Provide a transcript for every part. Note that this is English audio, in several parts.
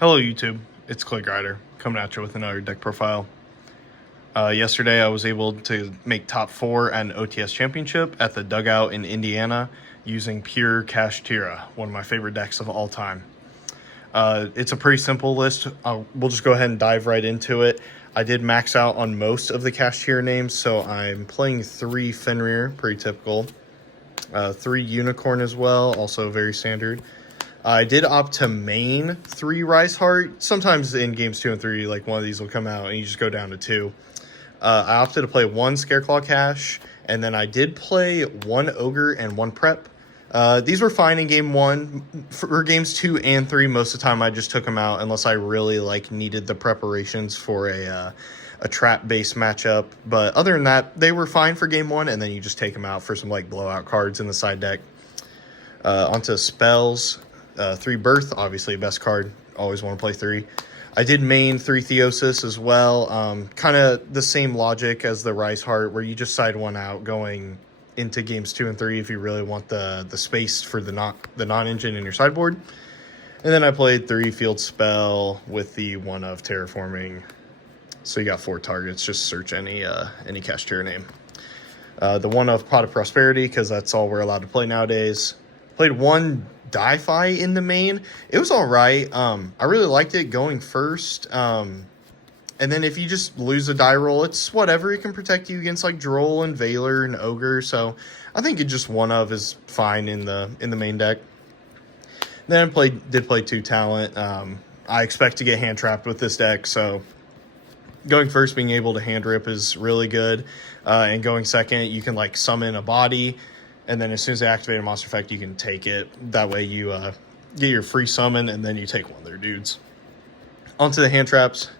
Hello YouTube, it's Clay Grider coming at you with another deck profile. Yesterday I was able to make top 4 at an OTS Championship at the Dugout in Indiana using pure Kashtira, one of my favorite decks of all time. It's a pretty simple list. We'll just go ahead and dive right into it. I did max out on most of the Kashtira names, so I'm playing 3 Fenrir, pretty typical. 3 Unicorn as well, also very standard. I did opt to main 3 Rise Heart. Sometimes in games 2 and 3, like one of these will come out and you just go down to 2. I opted to play 1 Scareclaw Cache, and then I did play 1 Ogre and 1 Prep. These were fine in game 1. For games 2 and 3, most of the time I just took them out unless I really needed the preparations for a trap-based matchup. But other than that, they were fine for game 1, and then you just take them out for some blowout cards in the side deck. Onto spells. 3 Birth, obviously best card. Always want to play 3. I did main 3 Theosis as well. Kind of the same logic as the Rise Heart, where you just side one out going into games 2 and 3 if you really want the space for the non-engine in your sideboard. And then I played 3 Field Spell with the 1 of Terraforming. So you got 4 targets. Just search any Kashtira name. The 1 of Pot of Prosperity, because that's all we're allowed to play nowadays. Played 1 Die-Fi in the main. It was all right. I really liked it going first. And then if you just lose a die roll, it's whatever. It can protect you against Droll and Veiler and Ogre. So I think it just 1 of is fine in the main deck. Then I did play 2 Talent. I expect to get hand trapped with this deck, so going first, being able to hand rip is really good. And going second, you can summon a body. And then as soon as they activate a monster effect, you can take it. That way you get your free summon, and then you take one of their dudes. Onto the hand traps.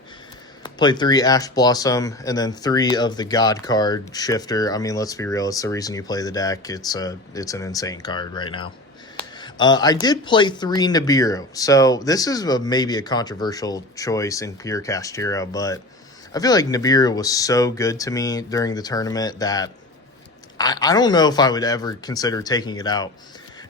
Played 3 Ash Blossom, and then 3 of the God card, Shifter. I mean, let's be real. It's the reason you play the deck. It's an insane card right now. I did play 3 Nibiru. So this is maybe a controversial choice in pure Kashtira, but I feel like Nibiru was so good to me during the tournament that I don't know if I would ever consider taking it out.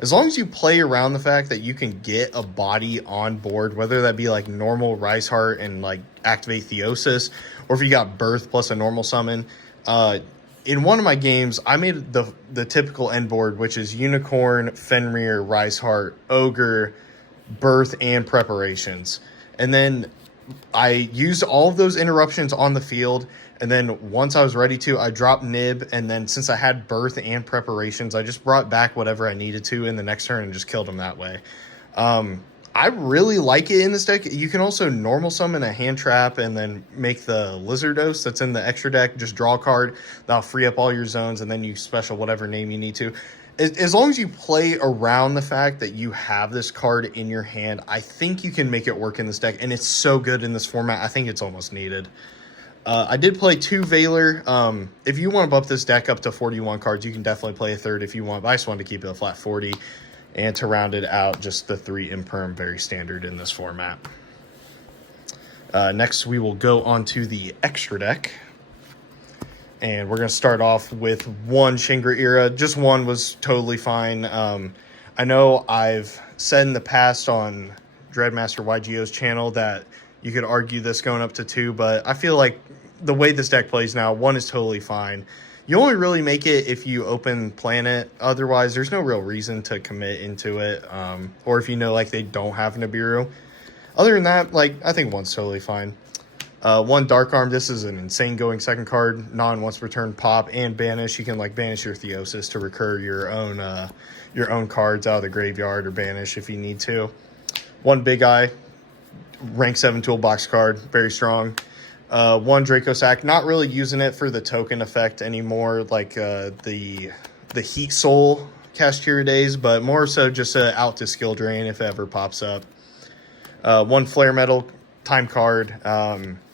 As long as you play around the fact that you can get a body on board, whether that be normal Rise Heart and activate Theosis, or if you got Birth plus a normal summon. In one of my games, I made the typical end board, which is Unicorn, Fenrir, Rise Heart, Ogre, Birth, and Preparations. And then I used all of those interruptions on the field, and then once I was ready to, I dropped Nib, and then since I had Birth and Preparations, I just brought back whatever I needed to in the next turn and just killed him that way. I really like it in this deck. You can also normal summon a hand trap and then make the Lizardos that's in the extra deck, just draw a card, that'll free up all your zones, and then you special whatever name you need to. As long as you play around the fact that you have this card in your hand, I think you can make it work in this deck, and it's so good in this format. I think it's almost needed. I did play 2 Veiler. If you want to bump this deck up to 41 cards, you can definitely play a 3rd if you want, but I just wanted to keep it a flat 40. And to round it out, just the 3 Imperm, very standard in this format. Next, we will go on to the extra deck. And we're going to start off with 1 Shingra Era. Just 1 was totally fine. I know I've said in the past on Dreadmaster YGO's channel that you could argue this going up to 2, but I feel like the way this deck plays now, 1 is totally fine. You only really make it if you open Planet. Otherwise, there's no real reason to commit into it. Or if you know they don't have Nibiru. Other than that, I think 1's totally fine. 1 Dark Arm. This is an insane going second card. Once per turn pop and banish. You can banish your Theosis to recur your own cards out of the graveyard or banish if you need to. 1 Big Eye. Rank 7 toolbox card. Very strong. 1 Draco Sack, not really using it for the token effect anymore, the Heat Soul Kashtira days, but more so just out to skill drain if it ever pops up. 1 Flare Metal, time card,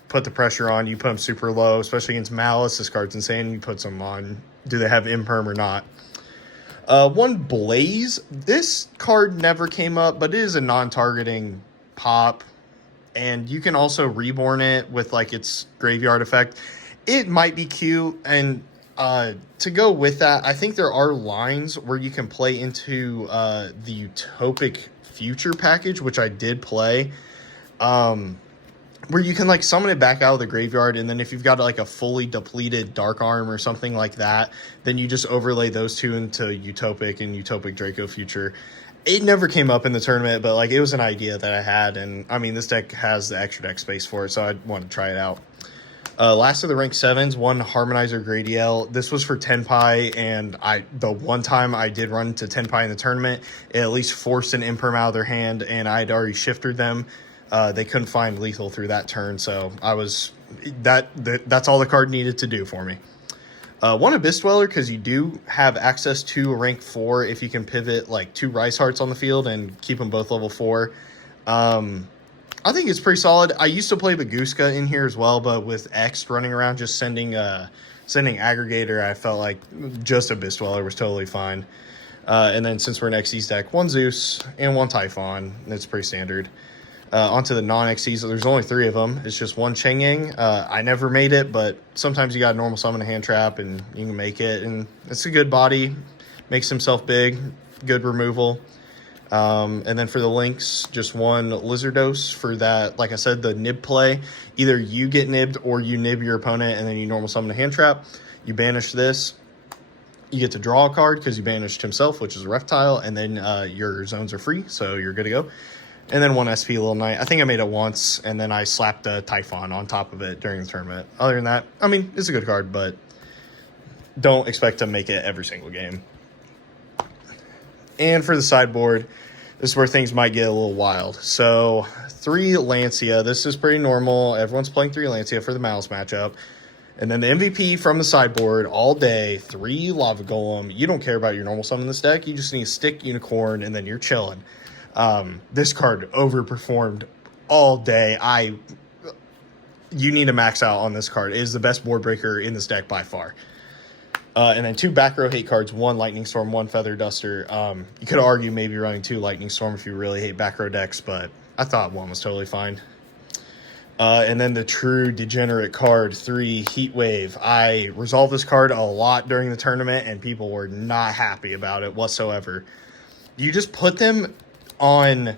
put the pressure on, you put them super low, especially against Malice. This card's insane, you put them on, do they have Imperm or not. 1 Blaze, this card never came up, but it is a non-targeting pop. And you can also reborn it with its graveyard effect. It might be cute. And to go with that, I think there are lines where you can play into the Utopic Future package, which I did play. where you can like summon it back out of the graveyard, and then if you've got like a fully depleted Dark Arm or something like that, then you just overlay those two into Utopic and Utopic Draco Future. It never came up in the tournament, but like it was an idea that I had, and I mean this deck has the extra deck space for it, so I wanted to try it out. Last of the rank 7s, one Harmonizer Gradiel. This was for Tenpai, and the one time I did run to Tenpai in the tournament, it at least forced an Imperm out of their hand, and I had already shifted them. They couldn't find lethal through that turn, so that's all the card needed to do for me. One Abyss Dweller, because you do have access to a rank 4 if you can pivot like 2 Rice Hearts on the field and keep them both level 4. I think it's pretty solid. I used to play Baguska in here as well, but with X running around just sending Aggregator, I felt like just Abyss Dweller was totally fine. And then since we're an Xyz deck, 1 Zeus and 1 Typhon. It's pretty standard. Onto the non-Xyz, there's only 3 of them. It's just 1 Chang'e. I never made it, but sometimes you got a normal summon a hand trap and you can make it. And it's a good body. Makes himself big. Good removal. And then for the links, just 1 Lizardos for that, like I said, the nib play. Either you get nibbed or you nib your opponent and then you normal summon a hand trap. You banish this. You get to draw a card because you banished himself, which is a reptile, and then your zones are free, so you're good to go. And then 1 SP Little Knight. I think I made it once, and then I slapped a Typhon on top of it during the tournament. Other than that, I mean, it's a good card, but don't expect to make it every single game. And for the sideboard, this is where things might get a little wild. So 3 Lancia. This is pretty normal. Everyone's playing 3 Lancia for the Mouse matchup. And then the MVP from the sideboard all day, 3 Lava Golem. You don't care about your normal summon in this deck. You just need a Stick Unicorn, and then you're chilling. This card overperformed all day. You need to max out on this card. It is the best board breaker in this deck by far. And then 2 back row hate cards, 1 Lightning Storm, 1 Feather Duster. You could argue maybe running 2 Lightning Storm if you really hate back row decks, but I thought 1 was totally fine. And then the true degenerate card, 3 Heat Wave. I resolved this card a lot during the tournament, and people were not happy about it whatsoever. You just put them on,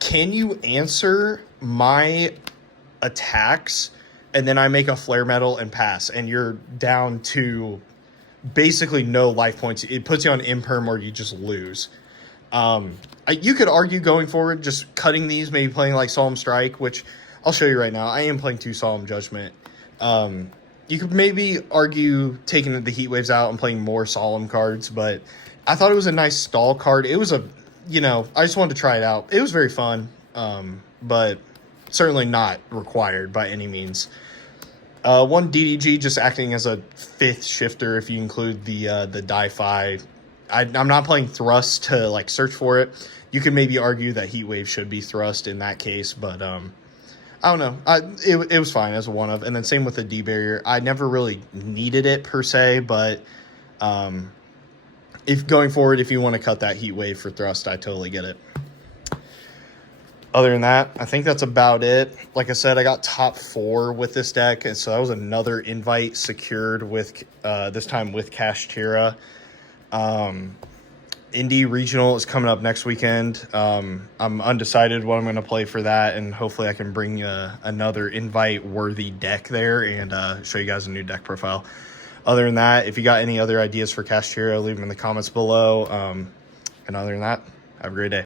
can you answer my attacks? And then I make a Flare Metal and pass, and you're down to basically no life points. It puts you on Imperm or you just lose. You could argue going forward, just cutting these, maybe playing like Solemn Strike, which I'll show you right now. I am playing 2 Solemn Judgment. You could maybe argue taking the Heat Waves out and playing more Solemn cards, but I thought it was a nice stall card. It was I just wanted to try it out. It was very fun, but certainly not required by any means. 1 DDG just acting as a 5th shifter if you include the Die-Fi. I'm not playing Thrust to like search for it. You could maybe argue that Heat Wave should be Thrust in that case, but I don't know. It was fine as a 1-of. And then same with the D-Barrier. I never really needed it per se, but if going forward, if you want to cut that Heat Wave for Thrust, I totally get it. Other than that, I think that's about it. Like I said, I got top 4 with this deck, and so that was another invite secured with this time with Kashtira. Indy Regional is coming up next weekend. I'm undecided what I'm going to play for that, and hopefully I can bring another invite-worthy deck there and show you guys a new deck profile. Other than that, if you got any other ideas for Kashtira, leave them in the comments below. And other than that, have a great day.